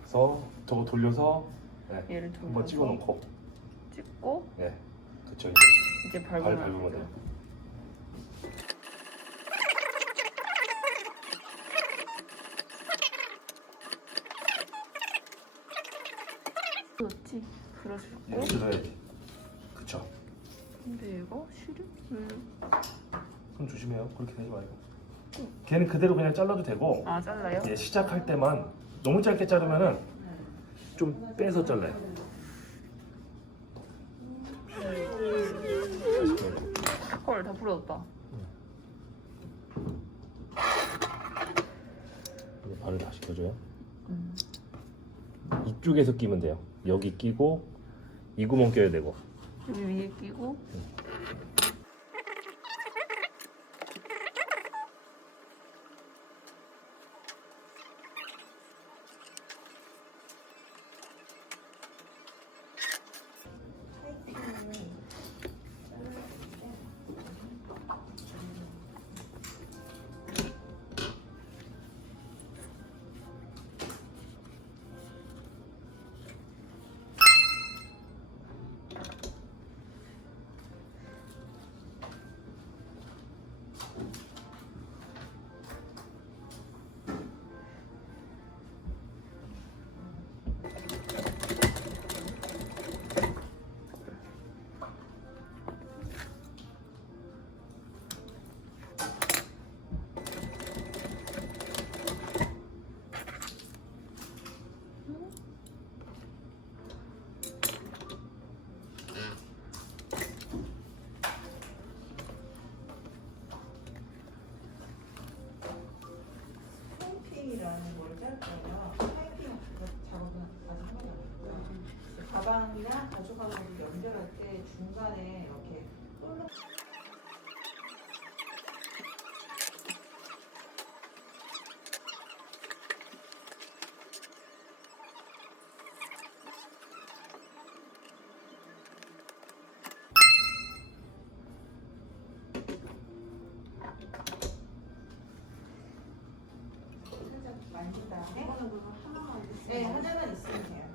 그래서 저거 돌려서 네, 얘를 한번 찍어놓고 찍고 네, 그쵸 이제 발 밟으면 돼요. 그렇지. 그러시고. 이렇게 들어야지. 그쵸. 근데 얘가 실이 왜? 손 조심해요. 그렇게 하지 말고. 걔는 그대로 그냥 잘라도 되고. 아 잘라요? 예, 시작할 때만 너무 짧게 자르면은 좀 빼서 잘라요. 헐, 다 부러졌다. 이제 발을 다시 껴줘요. 이쪽에서 끼면 돼요. 여기 끼고 이 구멍 껴야 되고. 여기 위에 끼고. 파이핑이라는 걸 짤 거예요. 파이핑 작업은 아직 하지 않았고요. 가방이랑 가죽하고 연결할 때 중간에 이렇게 똘로 살짝 만진 다음에 네, 하나만 있으면 돼요.